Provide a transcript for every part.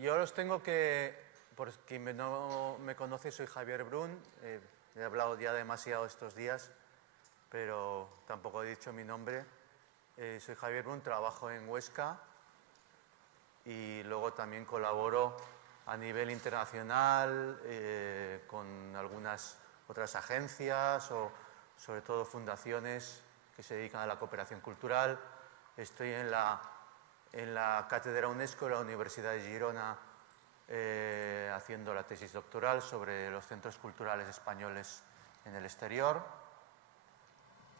yo los tengo que, por quien no me conoce, soy Javier Brun, he hablado ya demasiado estos días, pero tampoco he dicho mi nombre. Soy Javier Brun, trabajo en Huesca y luego también colaboro a nivel internacional con algunas otras agencias o sobre todo fundaciones que se dedican a la cooperación cultural. Estoy en la Cátedra UNESCO de la Universidad de Girona haciendo la tesis doctoral sobre los centros culturales españoles en el exterior,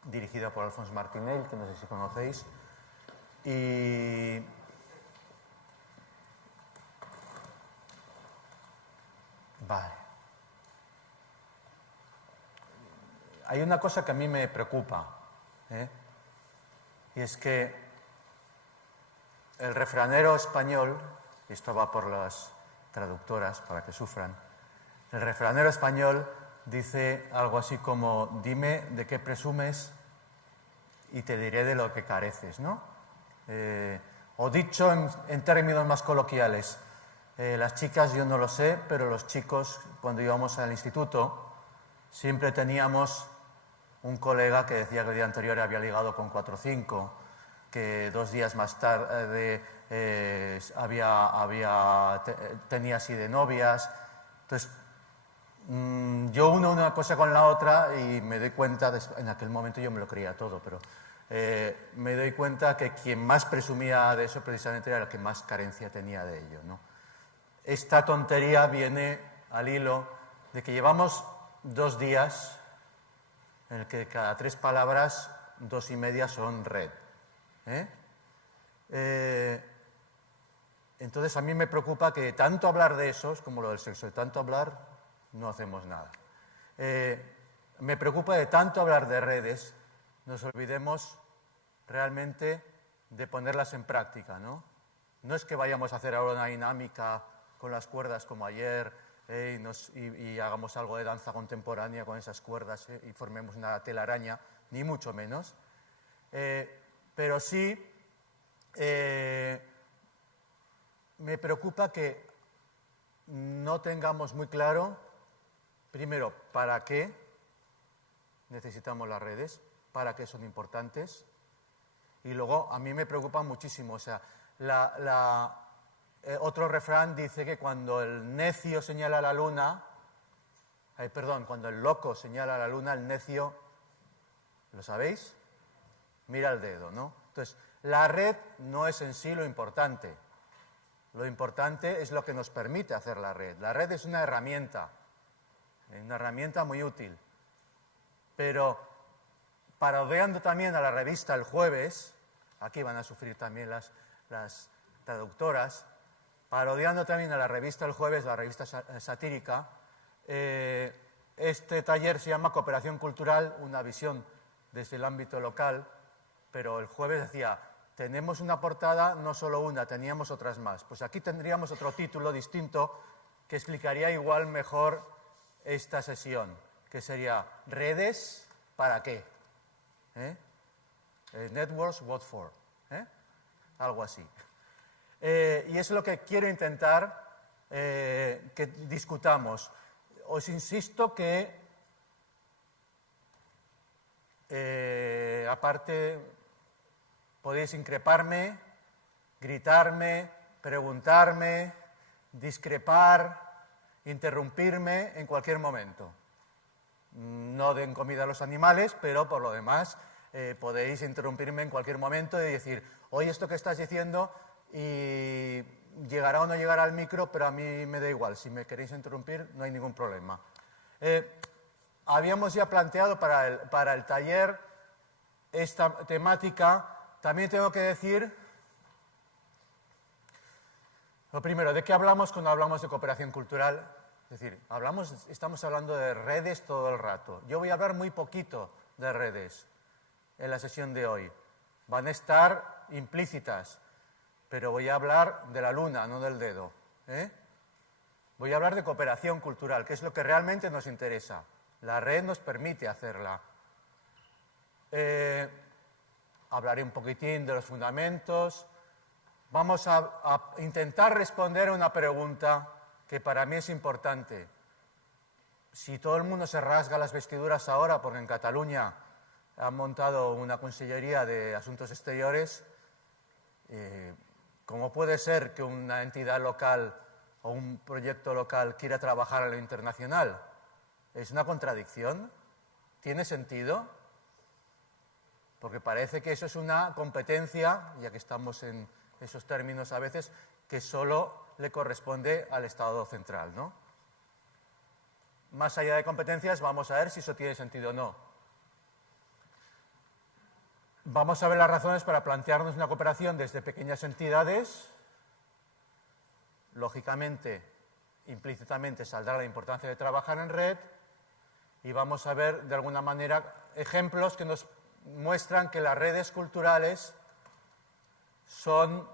dirigida por Alfons Martinell, que no sé si conocéis. Y vale. Hay una cosa que a mí me preocupa, y es que el refranero español, y esto va por las traductoras para que sufran, el refranero español dice algo así como: dime de qué presumes y te diré de lo que careces, ¿no? O dicho en términos más coloquiales, las chicas yo no lo sé, pero los chicos, cuando íbamos al instituto, siempre teníamos un colega que decía que el día anterior había ligado con 4 o 5, que 2 días más tarde tenía así de novias. Entonces, yo uno una cosa con la otra y me doy cuenta, en aquel momento yo me lo creía todo, pero me doy cuenta que quien más presumía de eso precisamente era el que más carencia tenía de ello, ¿no? Esta tontería viene al hilo de que llevamos 2 días en el que cada 3 palabras, 2 y media son red. Entonces a mí me preocupa que tanto hablar de eso, es como lo del sexo, de tanto hablar no hacemos nada. Me preocupa de tanto hablar de redes, nos olvidemos realmente de ponerlas en práctica, ¿no? No es que vayamos a hacer ahora una dinámica con las cuerdas como ayer y hagamos algo de danza contemporánea con esas cuerdas y formemos una telaraña, ni mucho menos. Pero sí me preocupa que no tengamos muy claro, primero, para qué necesitamos las redes, para qué son importantes, y luego a mí me preocupa muchísimo, o sea, otro refrán dice que cuando el necio señala a la luna, cuando el loco señala a la luna, el necio, ¿lo sabéis? Mira el dedo, ¿no? Entonces, la red no es en sí lo importante. Lo importante es lo que nos permite hacer la red. La red es una herramienta muy útil. Pero, parodiando también a la revista El Jueves, aquí van a sufrir también las traductoras, parodiando también a la revista El Jueves, la revista satírica, este taller se llama Cooperación Cultural, una visión desde el ámbito local, pero El Jueves decía: tenemos una portada, no solo una, teníamos otras más. Pues aquí tendríamos otro título distinto que explicaría igual mejor esta sesión, que sería ¿redes para qué? Networks, what for? Algo así. Y es lo que quiero intentar que discutamos. Os insisto que, aparte, podéis increparme, gritarme, preguntarme, discrepar, interrumpirme en cualquier momento. No den comida a los animales, pero por lo demás podéis interrumpirme en cualquier momento y decir: oye, esto que estás diciendo, y llegará o no llegará al micro, pero a mí me da igual. Si me queréis interrumpir, no hay ningún problema. Habíamos ya planteado para el taller esta temática. También tengo que decir, lo primero, ¿de qué hablamos cuando hablamos de cooperación cultural? Es decir, estamos hablando de redes todo el rato. Yo voy a hablar muy poquito de redes en la sesión de hoy. Van a estar implícitas, pero voy a hablar de la luna, no del dedo. Voy a hablar de cooperación cultural, que es lo que realmente nos interesa. La red nos permite hacerla. Hablaré un poquitín de los fundamentos, vamos a intentar responder a una pregunta que para mí es importante. Si todo el mundo se rasga las vestiduras ahora, porque en Cataluña han montado una Consellería de Asuntos Exteriores, ¿cómo puede ser que una entidad local o un proyecto local quiera trabajar a lo internacional? ¿Es una contradicción? ¿Tiene sentido? Porque parece que eso es una competencia, ya que estamos en esos términos a veces, que solo le corresponde al Estado central, ¿no? Más allá de competencias, vamos a ver si eso tiene sentido o no. Vamos a ver las razones para plantearnos una cooperación desde pequeñas entidades. Lógicamente, implícitamente saldrá la importancia de trabajar en red y vamos a ver, de alguna manera, ejemplos que nos muestran que las redes culturales son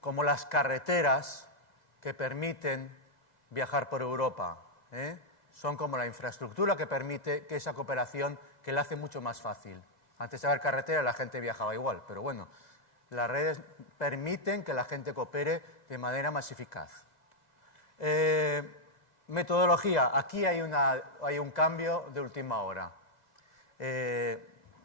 como las carreteras que permiten viajar por Europa, ¿eh? Son como la infraestructura que permite que esa cooperación, que la hace mucho más fácil. Antes de haber carretera la gente viajaba igual, pero bueno, las redes permiten que la gente coopere de manera más eficaz. Metodología. Aquí hay un cambio de última hora.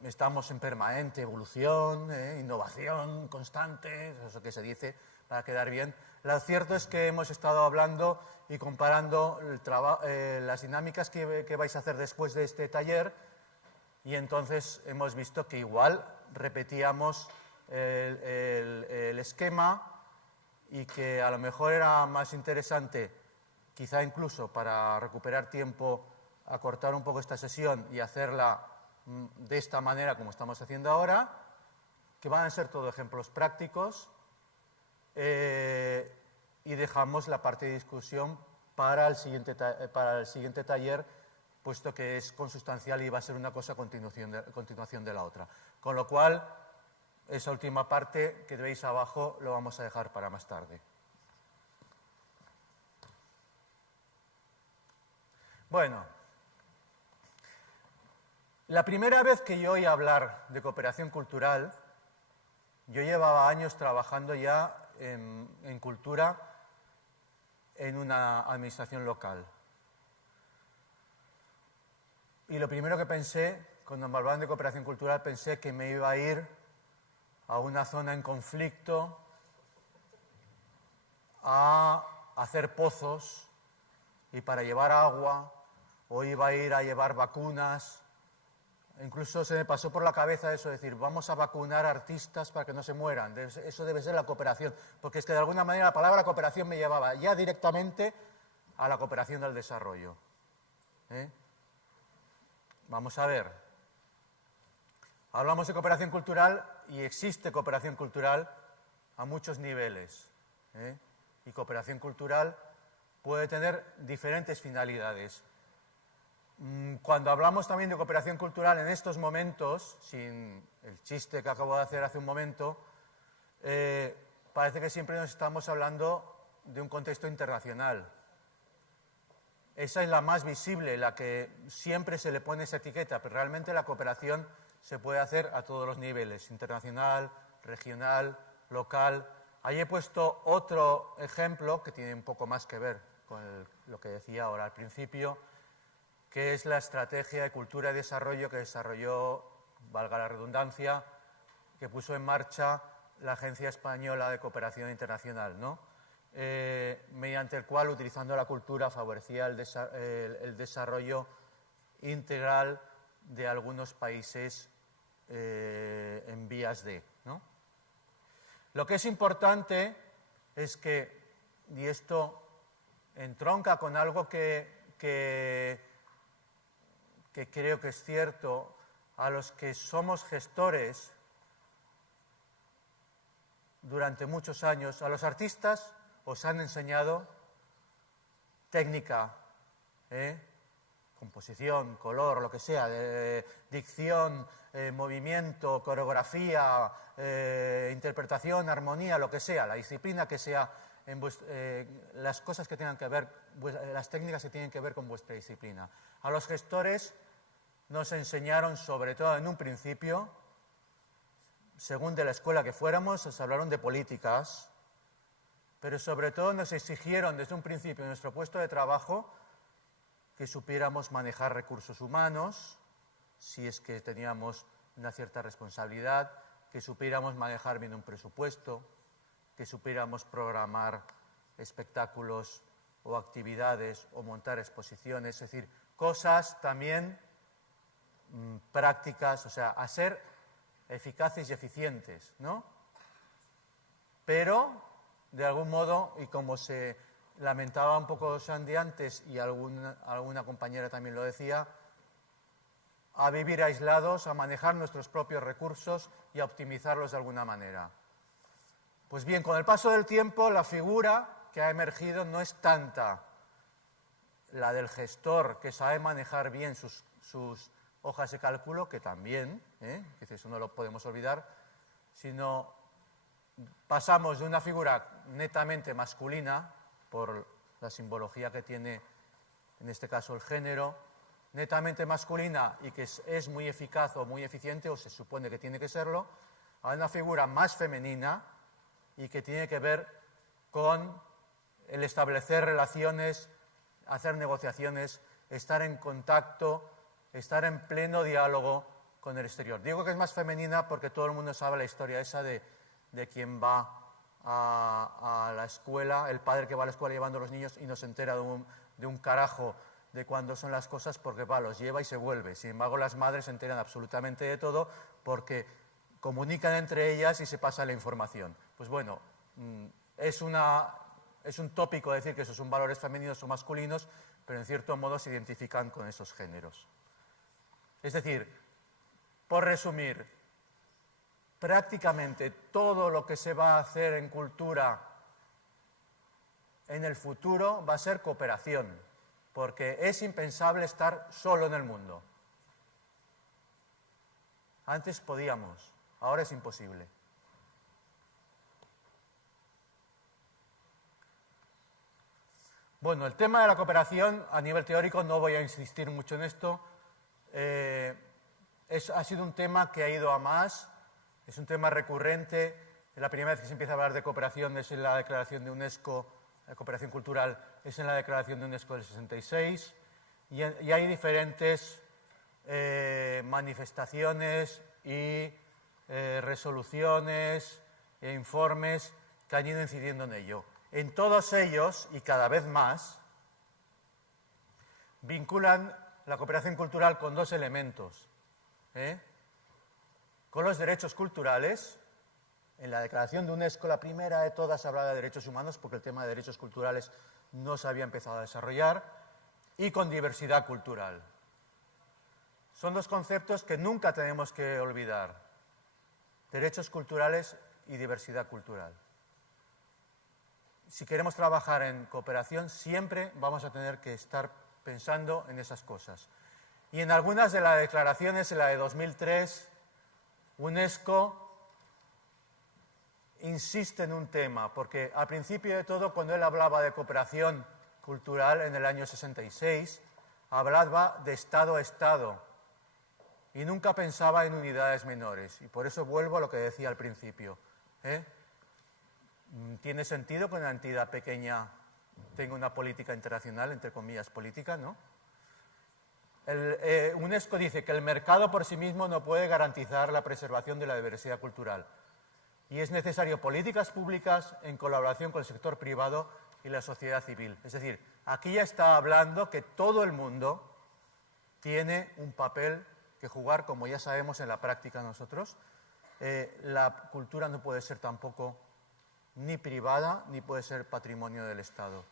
Estamos en permanente evolución, innovación constante, eso que se dice para quedar bien. Lo cierto es que hemos estado hablando y comparando las dinámicas que vais a hacer después de este taller y entonces hemos visto que igual repetíamos el esquema y que a lo mejor era más interesante, quizá incluso para recuperar tiempo, acortar un poco esta sesión y hacerla de esta manera como estamos haciendo ahora, que van a ser todo ejemplos prácticos, y dejamos la parte de discusión para el siguiente taller, puesto que es consustancial y va a ser una cosa a continuación de la otra. Con lo cual, esa última parte que veis abajo lo vamos a dejar para más tarde. Bueno, la primera vez que yo oí hablar de cooperación cultural, yo llevaba años trabajando ya en cultura en una administración local. Y lo primero que pensé, cuando me hablaban de cooperación cultural, pensé que me iba a ir a una zona en conflicto a hacer pozos y para llevar agua, o iba a ir a llevar vacunas. Incluso se me pasó por la cabeza eso, decir, vamos a vacunar artistas para que no se mueran. Eso debe ser la cooperación, porque es que de alguna manera la palabra cooperación me llevaba ya directamente a la cooperación del desarrollo. Vamos a ver. Hablamos de cooperación cultural y existe cooperación cultural a muchos niveles. Y cooperación cultural puede tener diferentes finalidades. Cuando hablamos también de cooperación cultural en estos momentos, sin el chiste que acabo de hacer hace un momento, parece que siempre nos estamos hablando de un contexto internacional. Esa es la más visible, la que siempre se le pone esa etiqueta, pero realmente la cooperación se puede hacer a todos los niveles, internacional, regional, local. Ahí he puesto otro ejemplo que tiene un poco más que ver con lo que decía ahora al principio, que es la estrategia de cultura y desarrollo que desarrolló, valga la redundancia, que puso en marcha la Agencia Española de Cooperación Internacional, ¿no? Mediante el cual, utilizando la cultura, favorecía el desarrollo integral de algunos países en vías de, ¿no? Lo que es importante es que, y esto entronca con algo que creo que es cierto, a los que somos gestores durante muchos años, a los artistas os han enseñado técnica, composición, color, lo que sea, dicción, movimiento, coreografía, interpretación, armonía, lo que sea, la disciplina que sea, las cosas que tengan que ver, las técnicas que tienen que ver con vuestra disciplina. A los gestores nos enseñaron, sobre todo en un principio, según de la escuela que fuéramos, nos hablaron de políticas, pero sobre todo nos exigieron desde un principio en nuestro puesto de trabajo que supiéramos manejar recursos humanos, si es que teníamos una cierta responsabilidad, que supiéramos manejar bien un presupuesto, que supiéramos programar espectáculos o actividades o montar exposiciones, es decir, cosas también prácticas, o sea, a ser eficaces y eficientes, ¿no? Pero, de algún modo, y como se lamentaba un poco Sandy antes y alguna compañera también lo decía, a vivir aislados, a manejar nuestros propios recursos y a optimizarlos de alguna manera. Pues bien, con el paso del tiempo, la figura que ha emergido no es tanta la del gestor que sabe manejar bien sus hojas de cálculo, que también, que eso no lo podemos olvidar, sino pasamos de una figura netamente masculina, por la simbología que tiene en este caso el género, netamente masculina y que es muy eficaz o muy eficiente, o se supone que tiene que serlo, a una figura más femenina y que tiene que ver con el establecer relaciones, hacer negociaciones, estar en contacto, estar en pleno diálogo con el exterior. Digo que es más femenina porque todo el mundo sabe la historia esa de quien va a la escuela, el padre que va a la escuela llevando a los niños y no se entera de un carajo de cuándo son las cosas porque va, los lleva y se vuelve. Sin embargo, las madres se enteran absolutamente de todo porque comunican entre ellas y se pasa la información. Pues bueno, es un tópico decir que esos son valores femeninos o masculinos, pero en cierto modo se identifican con esos géneros. Es decir, por resumir, prácticamente todo lo que se va a hacer en cultura en el futuro va a ser cooperación, porque es impensable estar solo en el mundo. Antes podíamos, ahora es imposible. Bueno, el tema de la cooperación a nivel teórico, no voy a insistir mucho en esto, ha sido un tema que ha ido a más, es un tema recurrente. La primera vez que se empieza a hablar de cooperación es en la Declaración de UNESCO, la cooperación cultural es en la Declaración de UNESCO del 66, y hay diferentes manifestaciones y resoluciones e informes que han ido incidiendo en ello. En todos ellos, y cada vez más, vinculan la cooperación cultural con dos elementos, con los derechos culturales. En la Declaración de UNESCO, la primera de todas, hablaba de derechos humanos, porque el tema de derechos culturales no se había empezado a desarrollar, y con diversidad cultural. Son dos conceptos que nunca tenemos que olvidar: derechos culturales y diversidad cultural. Si queremos trabajar en cooperación, siempre vamos a tener que estar pensando en esas cosas. Y en algunas de las declaraciones, en la de 2003, UNESCO insiste en un tema, porque al principio de todo, cuando él hablaba de cooperación cultural en el año 66, hablaba de Estado a Estado y nunca pensaba en unidades menores. Y por eso vuelvo a lo que decía al principio. Tiene sentido que una entidad pequeña tenga una política internacional, entre comillas, política, ¿no? UNESCO dice que el mercado por sí mismo no puede garantizar la preservación de la diversidad cultural y es necesario políticas públicas en colaboración con el sector privado y la sociedad civil. Es decir, aquí ya está hablando que todo el mundo tiene un papel que jugar, como ya sabemos en la práctica nosotros. La cultura no puede ser tampoco ni privada ni puede ser patrimonio del Estado.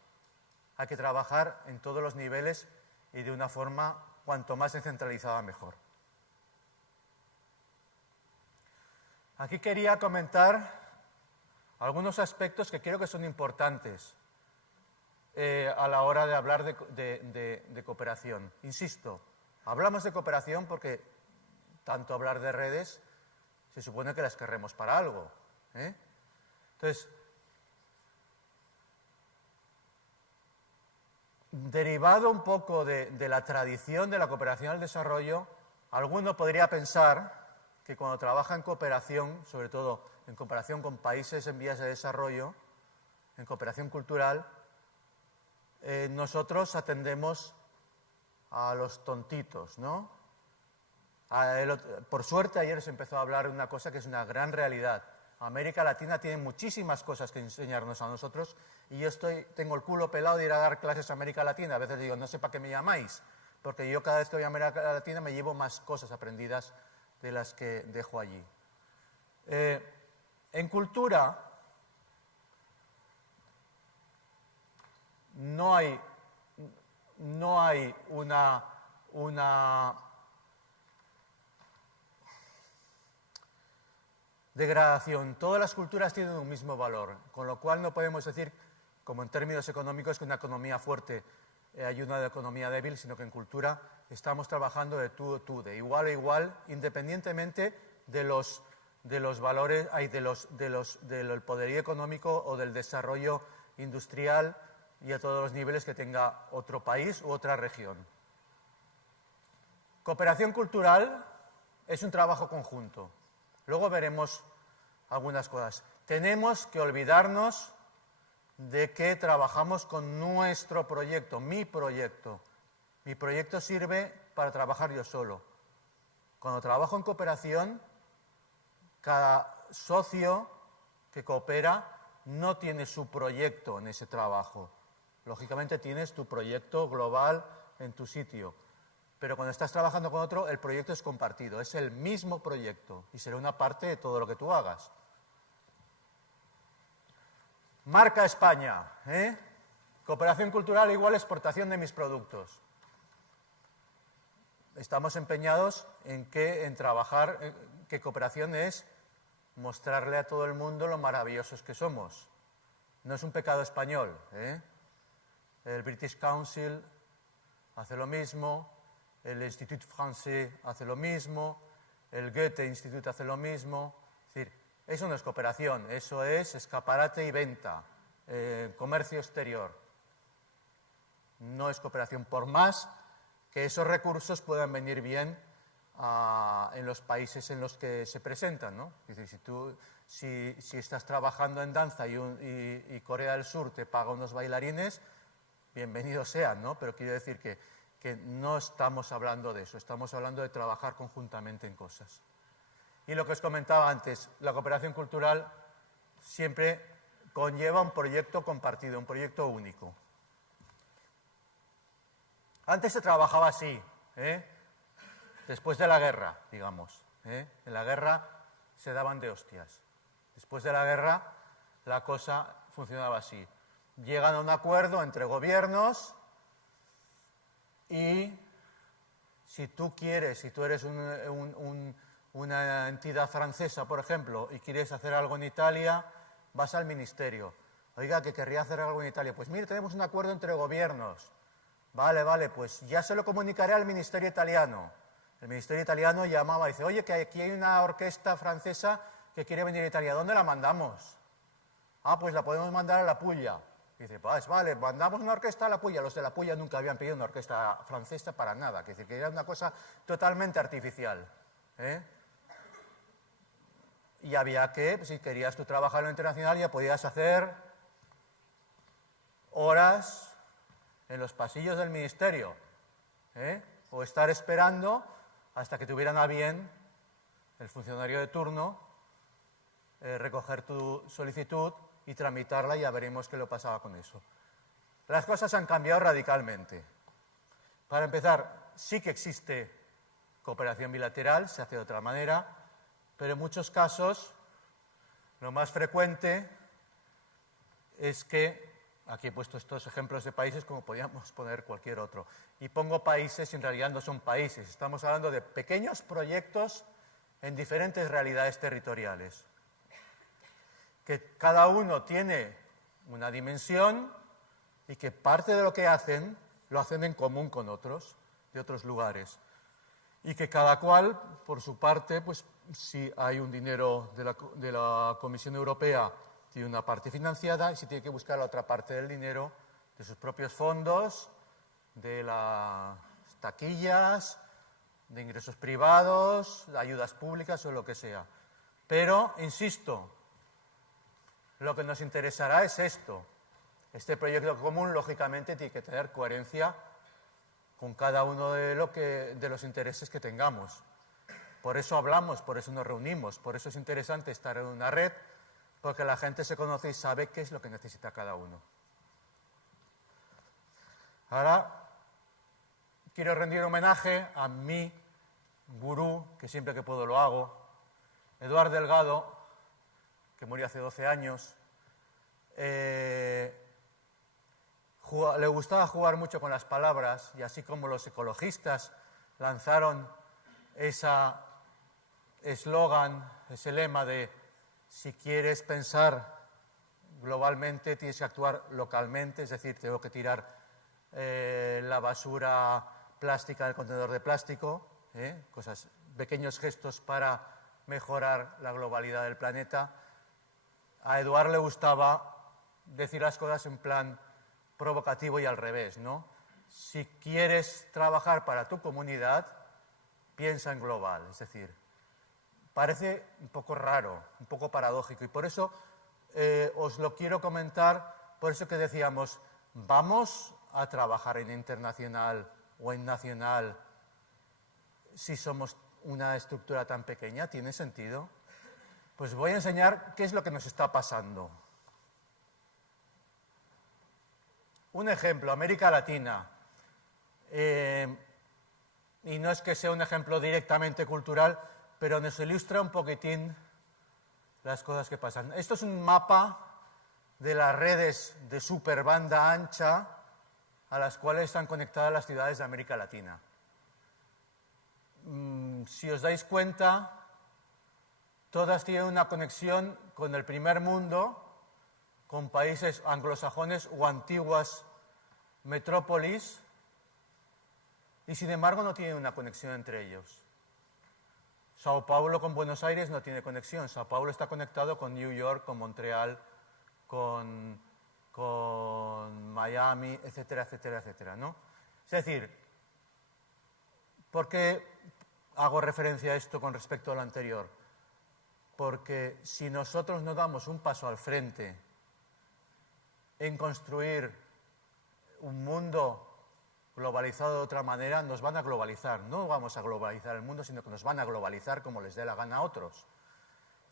Hay que trabajar en todos los niveles y de una forma cuanto más descentralizada mejor. Aquí quería comentar algunos aspectos que creo que son importantes a la hora de hablar de cooperación. Insisto, hablamos de cooperación porque tanto hablar de redes se supone que las querremos para algo. Entonces, derivado un poco de la tradición de la cooperación al desarrollo, alguno podría pensar que cuando trabaja en cooperación, sobre todo en comparación con países en vías de desarrollo, en cooperación cultural, nosotros atendemos a los tontitos, ¿no? Por suerte ayer se empezó a hablar de una cosa que es una gran realidad. América Latina tiene muchísimas cosas que enseñarnos a nosotros y yo tengo el culo pelado de ir a dar clases a América Latina. A veces digo, no sé para qué me llamáis, porque yo cada vez que voy a América Latina me llevo más cosas aprendidas de las que dejo allí. En cultura no hay una degradación. Todas las culturas tienen un mismo valor, con lo cual no podemos decir, como en términos económicos, que una economía fuerte ayuda a una economía débil, sino que en cultura estamos trabajando de tú a tú, de igual a igual, independientemente de los valores, del poderío económico o del desarrollo industrial y a todos los niveles que tenga otro país u otra región. Cooperación cultural es un trabajo conjunto. Luego veremos algunas cosas. Tenemos que olvidarnos de que trabajamos con nuestro proyecto, mi proyecto. Mi proyecto sirve para trabajar yo solo. Cuando trabajo en cooperación, cada socio que coopera no tiene su proyecto en ese trabajo. Lógicamente tienes tu proyecto global en tu sitio. Pero cuando estás trabajando con otro, el proyecto es compartido, es el mismo proyecto y será una parte de todo lo que tú hagas. Marca España, Cooperación cultural igual exportación de mis productos. Estamos empeñados en trabajar, que cooperación es mostrarle a todo el mundo lo maravillosos que somos. No es un pecado español, El British Council hace lo mismo, el Institut Français hace lo mismo, el Goethe Institut hace lo mismo. Es decir, eso no es cooperación, eso es escaparate y venta, comercio exterior. No es cooperación, por más que esos recursos puedan venir bien en los países en los que se presentan, ¿no? Es decir, si estás trabajando en danza y Corea del Sur te paga unos bailarines, bienvenidos sean, ¿no? Pero quiero decir que no estamos hablando de eso, estamos hablando de trabajar conjuntamente en cosas. Y lo que os comentaba antes, la cooperación cultural siempre conlleva un proyecto compartido, un proyecto único. Antes se trabajaba así, después de la guerra, digamos. En la guerra se daban de hostias. Después de la guerra la cosa funcionaba así. Llegan a un acuerdo entre gobiernos y si tú eres una entidad francesa, por ejemplo, y quieres hacer algo en Italia, vas al ministerio. Oiga, que querría hacer algo en Italia. Pues mire, tenemos un acuerdo entre gobiernos. Vale, pues ya se lo comunicaré al ministerio italiano. El ministerio italiano llamaba y dice, oye, que aquí hay una orquesta francesa que quiere venir a Italia. ¿Dónde la mandamos? Ah, pues la podemos mandar a la Puglia. Y dice, pues vale, mandamos una orquesta a la Puglia. Los de la Puglia nunca habían pedido una orquesta francesa para nada, que era una cosa totalmente artificial. Y había que, si querías tú trabajar en lo internacional, ya podías hacer horas en los pasillos del ministerio, o estar esperando hasta que tuvieran a bien el funcionario de turno recoger tu solicitud y tramitarla, y ya veremos qué lo pasaba con eso. Las cosas han cambiado radicalmente. Para empezar, sí que existe cooperación bilateral, se hace de otra manera, pero en muchos casos lo más frecuente es que, aquí he puesto estos ejemplos de países como podríamos poner cualquier otro, y pongo países y en realidad no son países, estamos hablando de pequeños proyectos en diferentes realidades territoriales, que cada uno tiene una dimensión y que parte de lo que hacen lo hacen en común con otros, de otros lugares. Y que cada cual, por su parte, pues si hay un dinero de la Comisión Europea, tiene una parte financiada, y si tiene que buscar la otra parte del dinero de sus propios fondos, de las taquillas, de ingresos privados, de ayudas públicas o lo que sea. Pero, insisto, lo que nos interesará es esto. Este proyecto común, lógicamente, tiene que tener coherencia con cada uno de los intereses que tengamos. Por eso hablamos, por eso nos reunimos, por eso es interesante estar en una red, porque la gente se conoce y sabe qué es lo que necesita cada uno. Ahora quiero rendir homenaje a mi gurú, que siempre que puedo lo hago, Eduard Delgado, que murió hace 12 años. Le gustaba jugar mucho con las palabras y así como los ecologistas lanzaron ese eslogan, ese lema de si quieres pensar globalmente tienes que actuar localmente, es decir, tengo que tirar la basura plástica del contenedor de plástico, pequeños gestos para mejorar la globalidad del planeta. A Eduard le gustaba decir las cosas en plan provocativo y al revés, ¿no? Si quieres trabajar para tu comunidad, piensa en global, es decir, parece un poco raro, un poco paradójico, y por eso os lo quiero comentar, por eso que decíamos, ¿vamos a trabajar en internacional o en nacional si somos una estructura tan pequeña? ¿Tiene sentido? Pues voy a enseñar qué es lo que nos está pasando. Un ejemplo, América Latina. Y no es que sea un ejemplo directamente cultural, pero nos ilustra un poquitín las cosas que pasan. Esto es un mapa de las redes de superbanda ancha a las cuales están conectadas las ciudades de América Latina. Si os dais cuenta, todas tienen una conexión con el primer mundo, con países anglosajones o antiguas metrópolis, y sin embargo no tienen una conexión entre ellos. Sao Paulo con Buenos Aires no tiene conexión. Sao Paulo está conectado con New York, con Montreal, con Miami, etcétera, etcétera, etcétera, ¿no? Es decir, ¿por qué hago referencia a esto con respecto a lo anterior? Porque si nosotros no damos un paso al frente en construir un mundo globalizado de otra manera, nos van a globalizar. No vamos a globalizar el mundo, sino que nos van a globalizar como les dé la gana a otros.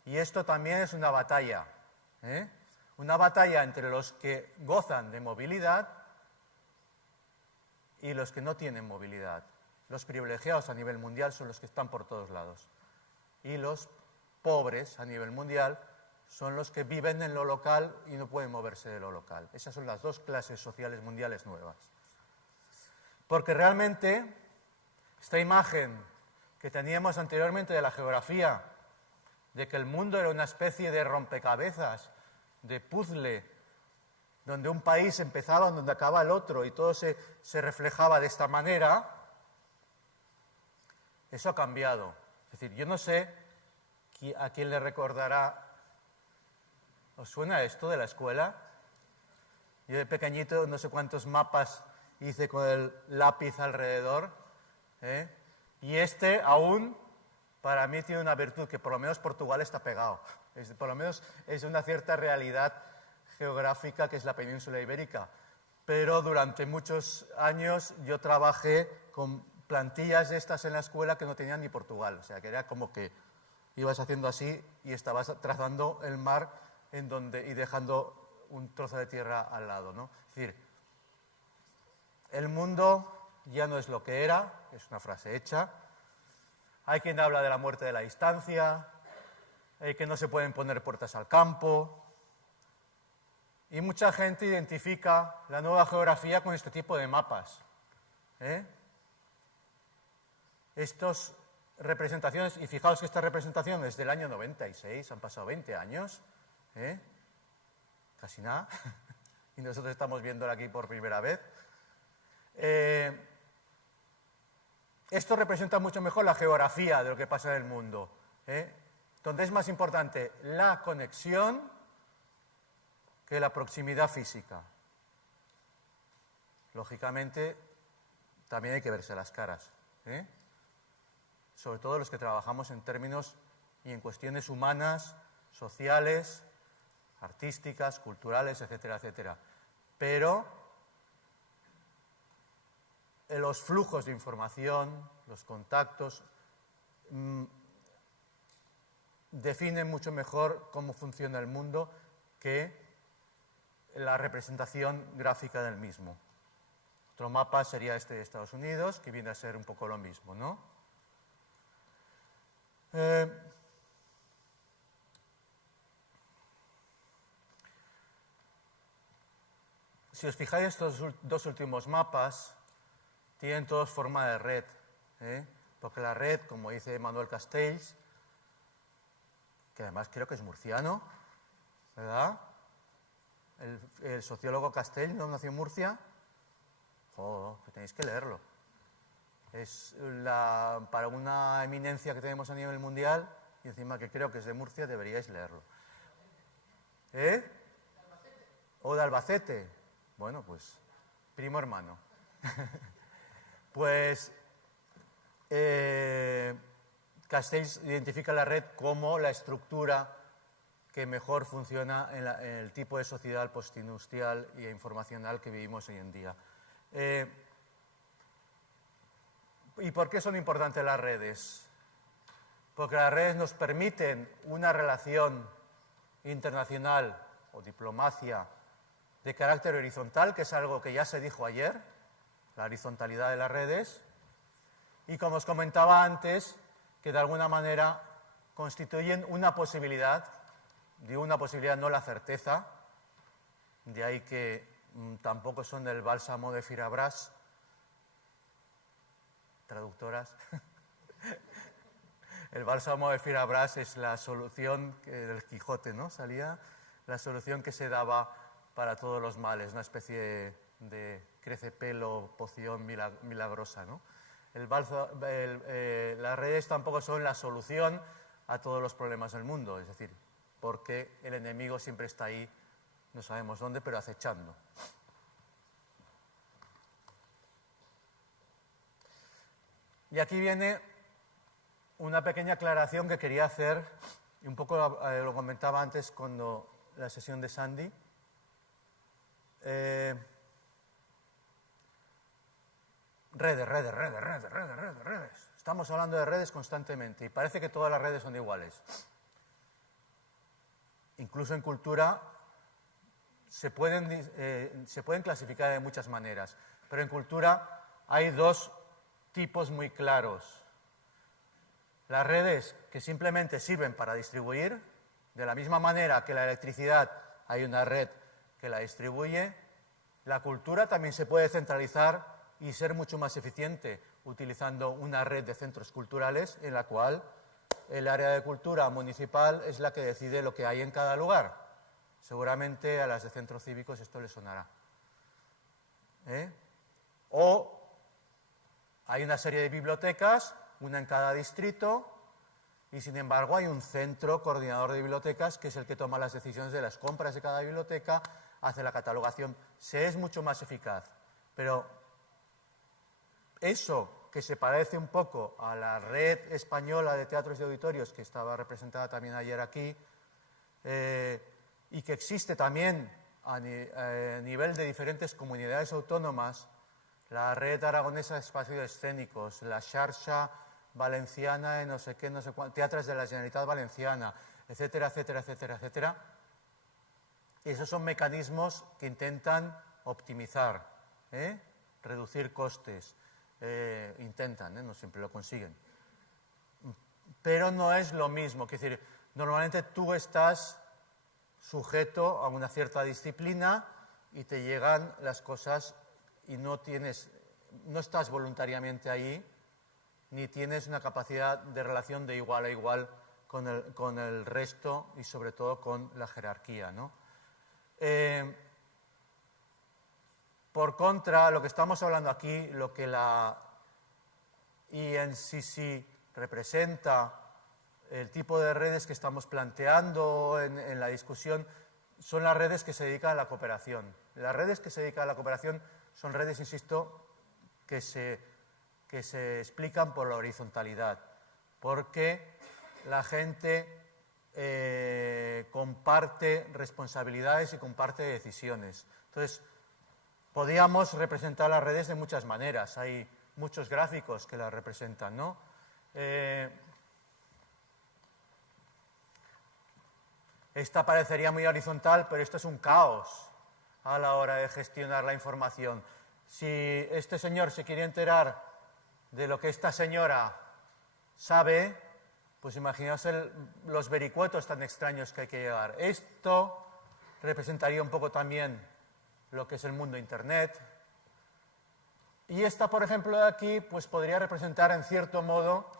Y esto también es una batalla, una batalla entre los que gozan de movilidad y los que no tienen movilidad. Los privilegiados a nivel mundial son los que están por todos lados. Y los pobres a nivel mundial son los que viven en lo local y no pueden moverse de lo local. Esas son las dos clases sociales mundiales nuevas. Porque realmente esta imagen que teníamos anteriormente de la geografía, de que el mundo era una especie de rompecabezas, de puzzle, donde un país empezaba donde acaba el otro y todo se reflejaba de esta manera, eso ha cambiado. Es decir, yo no sé a quién le recordará. ¿Os suena esto de la escuela? Yo de pequeñito no sé cuántos mapas hice con el lápiz alrededor, y este aún para mí tiene una virtud, que por lo menos Portugal está pegado, por lo menos es una cierta realidad geográfica que es la península ibérica, pero durante muchos años yo trabajé con plantillas de estas en la escuela que no tenían ni Portugal, o sea que era como que ibas haciendo así y estabas trazando el mar y dejando un trozo de tierra al lado, ¿no? Es decir, el mundo ya no es lo que era, es una frase hecha. Hay quien habla de la muerte de la distancia, que no se pueden poner puertas al campo. Y mucha gente identifica la nueva geografía con este tipo de mapas. Estas representaciones, y fijaos que estas representaciones del año 96, han pasado 20 años, casi nada, y nosotros estamos viéndola aquí por primera vez. Esto representa mucho mejor la geografía de lo que pasa en el mundo, donde es más importante la conexión que la proximidad física. Lógicamente, también hay que verse las caras. sobre todo los que trabajamos en términos y en cuestiones humanas, sociales, artísticas, culturales, etcétera, etcétera. Pero los flujos de información, los contactos, definen mucho mejor cómo funciona el mundo que la representación gráfica del mismo. Otro mapa sería este de Estados Unidos, que viene a ser un poco lo mismo, ¿no? Si os fijáis, estos dos últimos mapas tienen todos forma de red, porque la red, como dice Manuel Castells, que además creo que es murciano, ¿verdad? El sociólogo Castells, ¿no nació en Murcia? Oh, que tenéis que leerlo. Es para una eminencia que tenemos a nivel mundial, y encima que creo que es de Murcia, deberíais leerlo. ¿O de Albacete? Bueno, pues, primo hermano. Pues, Castells identifica la red como la estructura que mejor funciona en el tipo de sociedad postindustrial e informacional que vivimos hoy en día. ¿Y por qué son importantes las redes? Porque las redes nos permiten una relación internacional o diplomacia de carácter horizontal, que es algo que ya se dijo ayer, la horizontalidad de las redes, y como os comentaba antes, que de alguna manera constituyen una posibilidad, digo una posibilidad, no la certeza, de ahí que tampoco son del bálsamo de Firabrás, traductoras. El bálsamo de Firabrás es la solución del Quijote, ¿no? Salía la solución que se daba para todos los males, una especie de crecepelo, poción milagrosa, ¿no? Las redes tampoco son la solución a todos los problemas del mundo, es decir, porque el enemigo siempre está ahí, no sabemos dónde, pero acechando. Y aquí viene una pequeña aclaración que quería hacer, y un poco lo comentaba antes cuando la sesión de Sandy. Redes. Estamos hablando de redes constantemente y parece que todas las redes son iguales. Incluso en cultura se pueden clasificar de muchas maneras, pero en cultura hay dos tipos muy claros. Las redes que simplemente sirven para distribuir, de la misma manera que la electricidad hay una red que la distribuye, la cultura también se puede centralizar y ser mucho más eficiente utilizando una red de centros culturales en la cual el área de cultura municipal es la que decide lo que hay en cada lugar. Seguramente a las de centros cívicos esto les sonará. O hay una serie de bibliotecas, una en cada distrito, y sin embargo hay un centro coordinador de bibliotecas que es el que toma las decisiones de las compras de cada biblioteca, hace la catalogación. Se es mucho más eficaz, pero eso que se parece un poco a la red española de teatros y auditorios que estaba representada también ayer aquí y que existe también a nivel de diferentes comunidades autónomas, la red aragonesa de espacios escénicos, la xarxa valenciana de no sé qué, no sé cuánto, teatros de la Generalitat Valenciana, etcétera, etcétera, etcétera, etcétera. Esos son mecanismos que intentan optimizar, reducir costes, intentan, no siempre lo consiguen. Pero no es lo mismo, es decir, normalmente tú estás sujeto a una cierta disciplina y te llegan las cosas y no estás voluntariamente ahí, ni tienes una capacidad de relación de igual a igual con el resto y sobre todo con la jerarquía, ¿no? Por contra, lo que estamos hablando aquí, lo que la INCC representa, el tipo de redes que estamos planteando en la discusión, son las redes que se dedican a la cooperación. Las redes que se dedican a la cooperación son redes, insisto, que se explican por la horizontalidad. porque la gente comparte responsabilidades y comparte decisiones. Entonces, podríamos representar las redes de muchas maneras. Hay muchos gráficos que las representan, ¿no? Esta parecería muy horizontal, pero esto es un caos a la hora de gestionar la información. Si este señor se quiere enterar de lo que esta señora sabe, pues imaginaos los vericuetos tan extraños que hay que llegar. Esto representaría un poco también lo que es el mundo Internet. Y esta, por ejemplo, de aquí, pues podría representar en cierto modo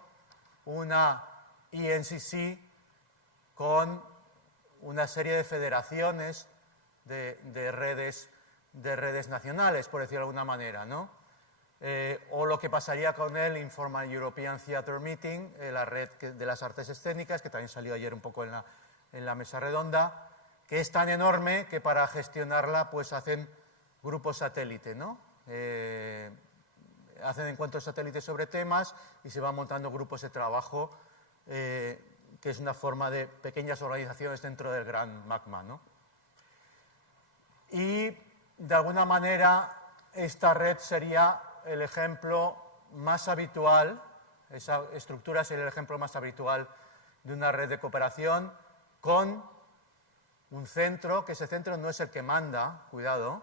una INCC con una serie de federaciones de redes nacionales, por decirlo de alguna manera, ¿no? O lo que pasaría con el Informal European Theatre Meeting, la red de las artes escénicas, que también salió ayer un poco en la mesa redonda, que es tan enorme que para gestionarla pues hacen grupos satélite, ¿no? Hacen encuentros satélites sobre temas y se van montando grupos de trabajo, que es una forma de pequeñas organizaciones dentro del gran magma, ¿no? Y de alguna manera esta red sería el ejemplo más habitual, esa estructura sería el ejemplo más habitual de una red de cooperación con un centro, que ese centro no es el que manda, cuidado,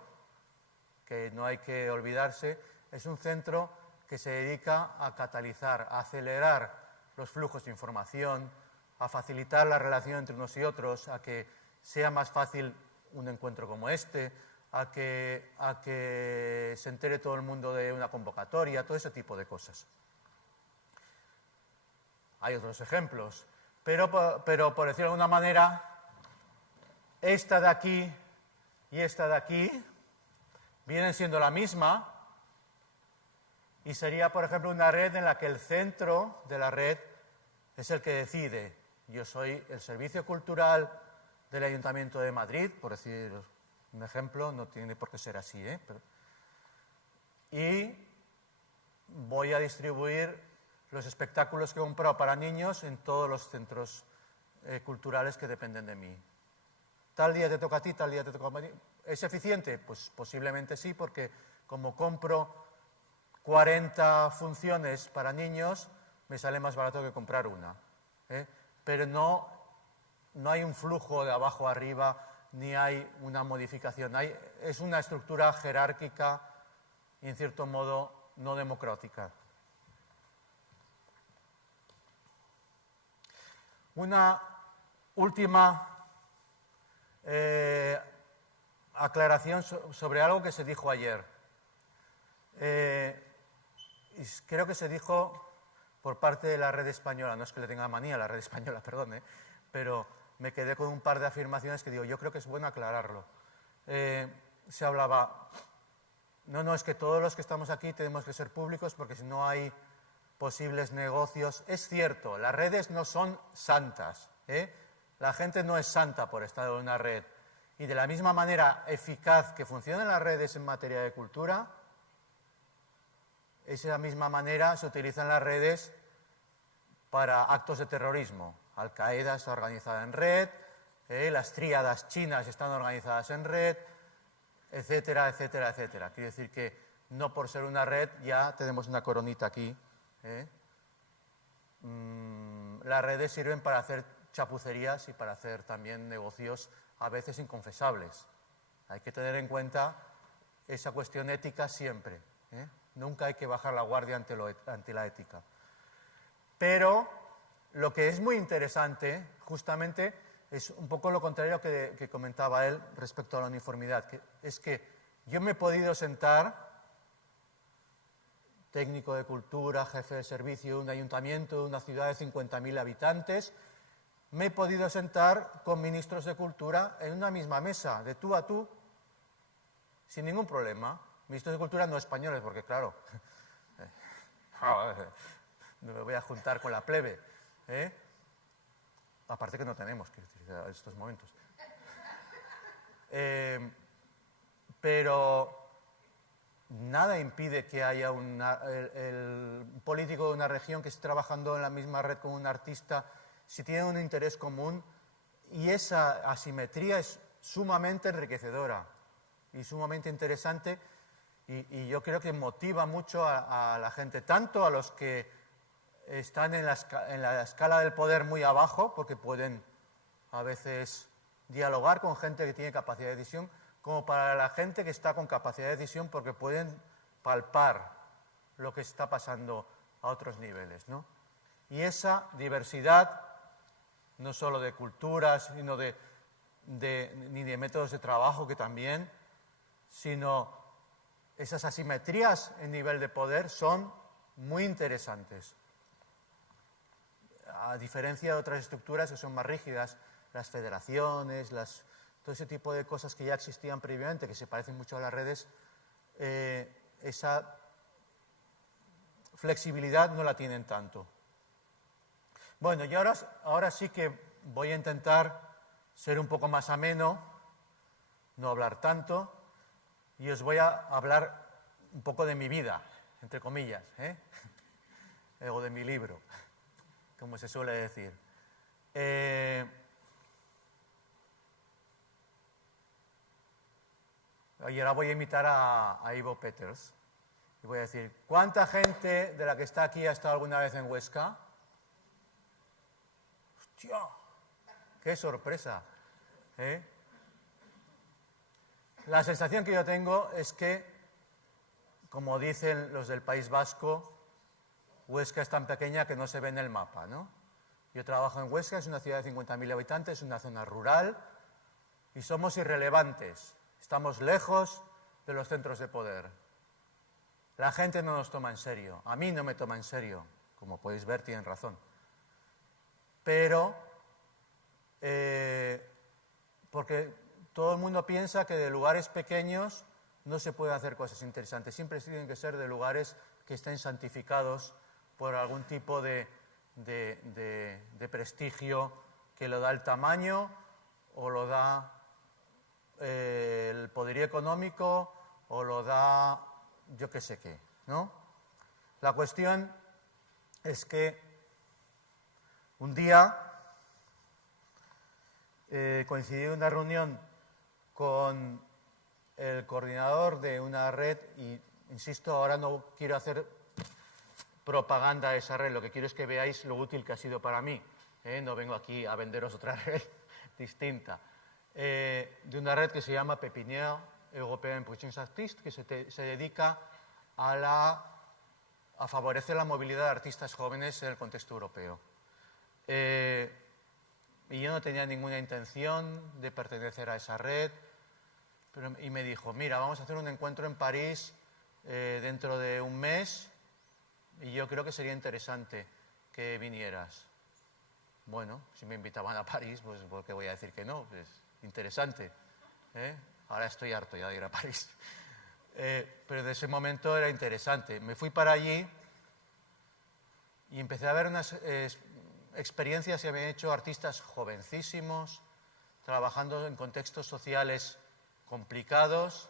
que no hay que olvidarse, es un centro que se dedica a catalizar, a acelerar los flujos de información, a facilitar la relación entre unos y otros, a que sea más fácil un encuentro como este, a que se entere todo el mundo de una convocatoria, todo ese tipo de cosas. Hay otros ejemplos, pero por decirlo de alguna manera, esta de aquí y esta de aquí vienen siendo la misma y sería, por ejemplo, una red en la que el centro de la red es el que decide. Yo soy el Servicio Cultural del Ayuntamiento de Madrid, por decir un ejemplo, no tiene por qué ser así, y voy a distribuir los espectáculos que he comprado para niños en todos los centros culturales que dependen de mí. Tal día te toca a ti, tal día te toca a mí. ¿Es eficiente? Pues posiblemente sí, porque como compro 40 funciones para niños, me sale más barato que comprar una. Pero no hay un flujo de abajo a arriba, ni hay una modificación. Es una estructura jerárquica y, en cierto modo, no democrática. Una última aclaración sobre algo que se dijo ayer. Creo que se dijo por parte de la red española, no es que le tenga manía a la red española, perdón, pero me quedé con un par de afirmaciones que digo, yo creo que es bueno aclararlo. Se hablaba, no, es que todos los que estamos aquí tenemos que ser públicos porque si no hay posibles negocios. Es cierto, las redes no son santas, La gente no es santa por estar en una red. Y de la misma manera eficaz que funcionan las redes en materia de cultura, esa misma manera se utilizan las redes para actos de terrorismo. Al-Qaeda está organizada en red, las tríadas chinas están organizadas en red, etcétera, etcétera, etcétera. Quiere decir que no por ser una red ya tenemos una coronita aquí. Las redes sirven para hacer chapucerías y para hacer también negocios a veces inconfesables. Hay que tener en cuenta esa cuestión ética siempre. Nunca hay que bajar la guardia ante la ética. Pero lo que es muy interesante, justamente, es un poco lo contrario que comentaba él respecto a la uniformidad, es que yo me he podido sentar, técnico de cultura, jefe de servicio de un ayuntamiento de una ciudad de 50.000 habitantes, me he podido sentar con ministros de cultura en una misma mesa, de tú a tú, sin ningún problema. Ministros de cultura no españoles, porque claro, no me voy a juntar con la plebe, aparte que no tenemos, quiero decir, en estos momentos. Pero nada impide que haya el político de una región que esté trabajando en la misma red con un artista, si tienen un interés común, y esa asimetría es sumamente enriquecedora y sumamente interesante, y yo creo que motiva mucho a la gente, tanto a los que están en la escala del poder muy abajo, porque pueden a veces dialogar con gente que tiene capacidad de decisión, como para la gente que está con capacidad de decisión, porque pueden palpar lo que está pasando a otros niveles, ¿no? Y esa diversidad, no solo de culturas, sino ni de métodos de trabajo, que también, sino esas asimetrías en nivel de poder son muy interesantes. A diferencia de otras estructuras que son más rígidas, las federaciones, todo ese tipo de cosas que ya existían previamente, que se parecen mucho a las redes, esa flexibilidad no la tienen tanto. Bueno, y ahora sí que voy a intentar ser un poco más ameno, no hablar tanto, y os voy a hablar un poco de mi vida, entre comillas, o de mi libro, como se suele decir. Y ahora voy a imitar a Ivo Peters y voy a decir, ¿cuánta gente de la que está aquí ha estado alguna vez en Huesca? ¡Hostia! ¡Qué sorpresa! La sensación que yo tengo es que, como dicen los del País Vasco, Huesca es tan pequeña que no se ve en el mapa, ¿no? Yo trabajo en Huesca, es una ciudad de 50.000 habitantes, es una zona rural, y somos irrelevantes. Estamos lejos de los centros de poder. La gente no nos toma en serio. A mí no me toma en serio. Como podéis ver, tienen razón. Pero, porque todo el mundo piensa que de lugares pequeños no se pueden hacer cosas interesantes. Siempre tienen que ser de lugares que estén santificados por algún tipo de prestigio que lo da el tamaño o lo da el poderío económico o lo da yo qué sé qué, ¿no? La cuestión es que un día coincidí en una reunión con el coordinador de una red y, insisto, ahora no quiero hacer propaganda de esa red, lo que quiero es que veáis lo útil que ha sido para mí, no vengo aquí a venderos otra red distinta. De una red que se llama Pépinière Européenne pour Jeunes Artistes, que se dedica a favorecer la movilidad de artistas jóvenes en el contexto europeo. Y yo no tenía ninguna intención de pertenecer a esa red, y me dijo, mira, vamos a hacer un encuentro en París dentro de un mes y yo creo que sería interesante que vinieras. Bueno, si me invitaban a París, pues ¿por qué voy a decir que no? Pues interesante. Ahora estoy harto ya de ir a París. Pero de ese momento era interesante. Me fui para allí y empecé a ver unas experiencias que habían hecho artistas jovencísimos, trabajando en contextos sociales complicados,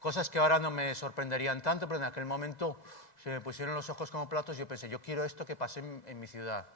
cosas que ahora no me sorprenderían tanto, pero en aquel momento se me pusieron los ojos como platos y yo pensé, yo quiero esto que pase en mi ciudad.